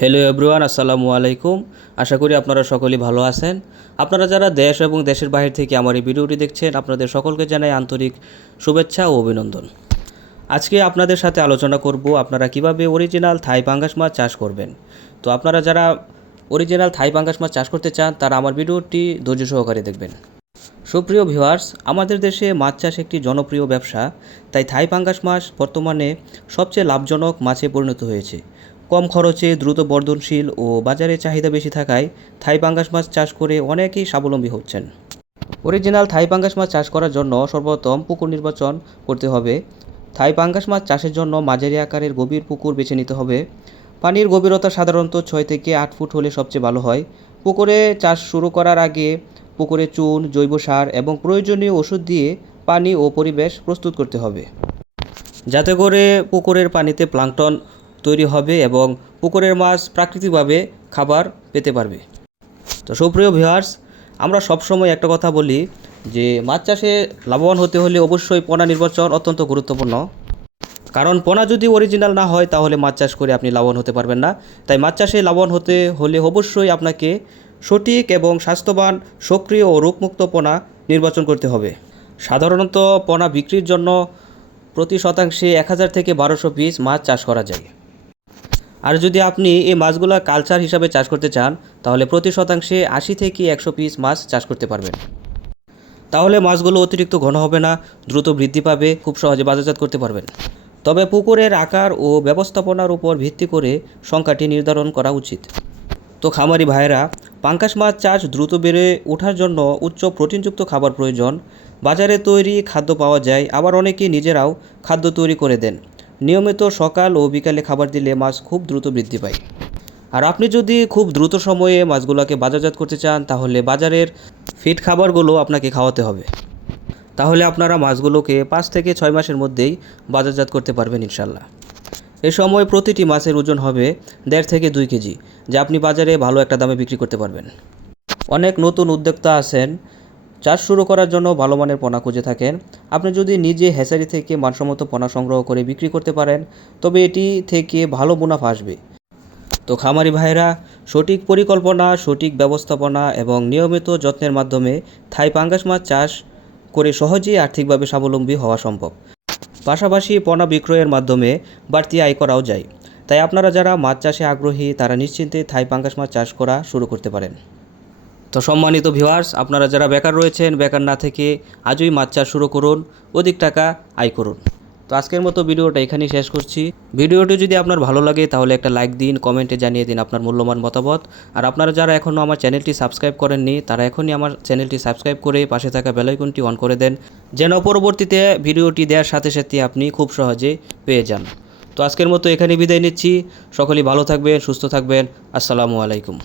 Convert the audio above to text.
Hello everyone, আসসালামু আলাইকুম। আশা করি আপনারা সকলেই ভালো আছেন। আপনারা যারা দেশ এবং দেশের বাইরে থেকে আমার এই ভিডিওটি দেখছেন, আপনাদের সকলকে জানাই আন্তরিক শুভেচ্ছা ও অভিনন্দন। আজকে আপনাদের সাথে আলোচনা করব আপনারা কিভাবে অরিজিনাল থাই পাঙ্গাস মাছ চাষ করবেন। তো আপনারা যারা অরিজিনাল থাই পাঙ্গাস মাছ চাষ করতে চান, তারা আমার ভিডিওটি ধৈর্য সহকারে দেখবেন। সুপ্রিয় ভিউয়ার্স, আমাদের দেশে মাছ চাষ একটি জনপ্রিয় ব্যবসা, তাই থাই পাঙ্গাস মাছ বর্তমানে সবচেয়ে লাভজনক মাছে পরিণত হয়েছে। কম খরচে, দ্রুত বর্ধনশীল ও বাজারে চাহিদা বেশি থাকায় থাই পাঙ্গাস মাছ চাষ করে অনেকেই স্বাবলম্বী হচ্ছেন। অরিজিনাল থাই পাঙ্গাস মাছ চাষ করার জন্য সর্বপ্রথম পুকুর নির্বাচন করতে হবে। থাই পাঙ্গাস মাছ চাষের জন্য মাঝারি আকারের গভীর পুকুর বেছে নিতে হবে। পানির গভীরতা সাধারণত 6 থেকে 8 ফুট হলে সবচেয়ে ভালো হয়। পুকুরে চাষ শুরু করার আগে পুকুরে চুন, জৈব সার এবং প্রয়োজনীয় ওষুধ দিয়ে পানি ও পরিবেশ প্রস্তুত করতে হবে, যাতে করে পুকুরের পানিতে প্লাঙ্কটন তৈরি হবে এবং পুকুরের মাছ প্রাকৃতিকভাবে খাবার পেতে পারবে। তো সুপ্রিয় ভিউয়ার্স, আমরা সবসময় একটা কথা বলি যে মাছ চাষে লাভবান হতে হলে অবশ্যই পোনা নির্বাচন অত্যন্ত গুরুত্বপূর্ণ। কারণ পোনা যদি অরিজিনাল না হয় তাহলে মাছ চাষ করে আপনি লাভবান হতে পারবেন না। তাই মাছ চাষে লাভবান হতে হলে অবশ্যই আপনাকে সঠিক এবং স্বাস্থ্যবান, সক্রিয় ও রোগমুক্ত পোনা নির্বাচন করতে হবে। সাধারণত পোনা বিক্রির জন্য প্রতি শতাংশে 1000 থেকে 1200 পিস মাছ চাষ করা যায়। আর যদি আপনি এই মাছগুলো কালচার হিসাবে চাষ করতে চান, তাহলে প্রতি শতাংশে 80 থেকে 100 পিস মাছ চাষ করতে পারবেন। তাহলে মাছগুলো অতিরিক্ত ঘন হবে না, দ্রুত বৃদ্ধি পাবে, খুব সহজে বাজারজাত করতে পারবেন। তবে পুকুরের আকার ও ব্যবস্থাপনার উপর ভিত্তি করে সংখ্যাটি নির্ধারণ করা উচিত। তো খামারি ভাইয়েরা, পাঙ্গাস মাছ চাষ দ্রুত বেড়ে ওঠার জন্য উচ্চ প্রোটিনযুক্ত খাবার প্রয়োজন। বাজারে তৈরি খাদ্য পাওয়া যায়, আবার অনেকে নিজেরাও খাদ্য তৈরি করে দেন। নিয়মিত সকাল ও বিকালে খাবার দিলে মাছ খুব দ্রুত বৃদ্ধি পায়। আর আপনি যদি খুব দ্রুত সময়ে মাছগুলোকে বাজারজাত করতে চান, তাহলে বাজারের ফিড খাবারগুলো আপনাকে খাওয়াতে হবে। তাহলে আপনারা মাছগুলোকে 5 থেকে 6 মাসের মধ্যেই বাজারজাত করতে পারবেন ইনশাল্লাহ। এ সময় প্রতিটি মাছের ওজন হবে 1.5 থেকে 2 কেজি, যা আপনি বাজারে ভালো একটা দামে বিক্রি করতে পারবেন। অনেক নতুন উদ্যোক্তা আছেন, চাষ শুরু করার জন্য ভালো মানের পোনা খুঁজে থাকেন। আপনি যদি নিজে হ্যাচারি থেকে মানসম্মত পোনা সংগ্রহ করে বিক্রি করতে পারেন, তবে এটি থেকে ভালো মুনাফা আসবে। তো খামারি ভাইরা, সঠিক পরিকল্পনা, সঠিক ব্যবস্থাপনা এবং নিয়মিত যত্নের মাধ্যমে থাই পাঙ্গাস মাছ চাষ করে সহজেই আর্থিকভাবে স্বাবলম্বী হওয়া সম্ভব। পাশাপাশি পোনা বিক্রয়ের মাধ্যমে বাড়তি আয় করাও যায়। তাই আপনারা যারা মাছ চাষে আগ্রহী, তারা নিশ্চিন্তে থাই পাঙ্গাস মাছ চাষ করা শুরু করতে পারেন। তো সম্মানিত ভিউয়ার্স, আপনারা যারা বেকার রয়েছেন, বেকার না থেকে আজই মাছ চাষ শুরু করুন, অধিক টাকা আয় করুন। তো আজকের মতো ভিডিওটা এখানেই শেষ করছি। ভিডিওটি যদি আপনার ভালো লাগে তাহলে একটা লাইক দিন, কমেন্টে জানিয়ে দিন আপনার মূল্যবান মতামত। আর আপনারা যারা এখনও আমার চ্যানেলটি সাবস্ক্রাইব করেননি, তারা এখনই আমার চ্যানেলটি সাবস্ক্রাইব করে পাশে থাকা বেল আইকনটি অন করে দেন, যেন পরবর্তীতে ভিডিওটি দেওয়ার সাথে সাথে আপনি খুব সহজে পেয়ে যান। তো আজকের মতো এখানে বিদায় নিচ্ছি। সকলেই ভালো থাকবেন, সুস্থ থাকবেন। আসসালামু আলাইকুম।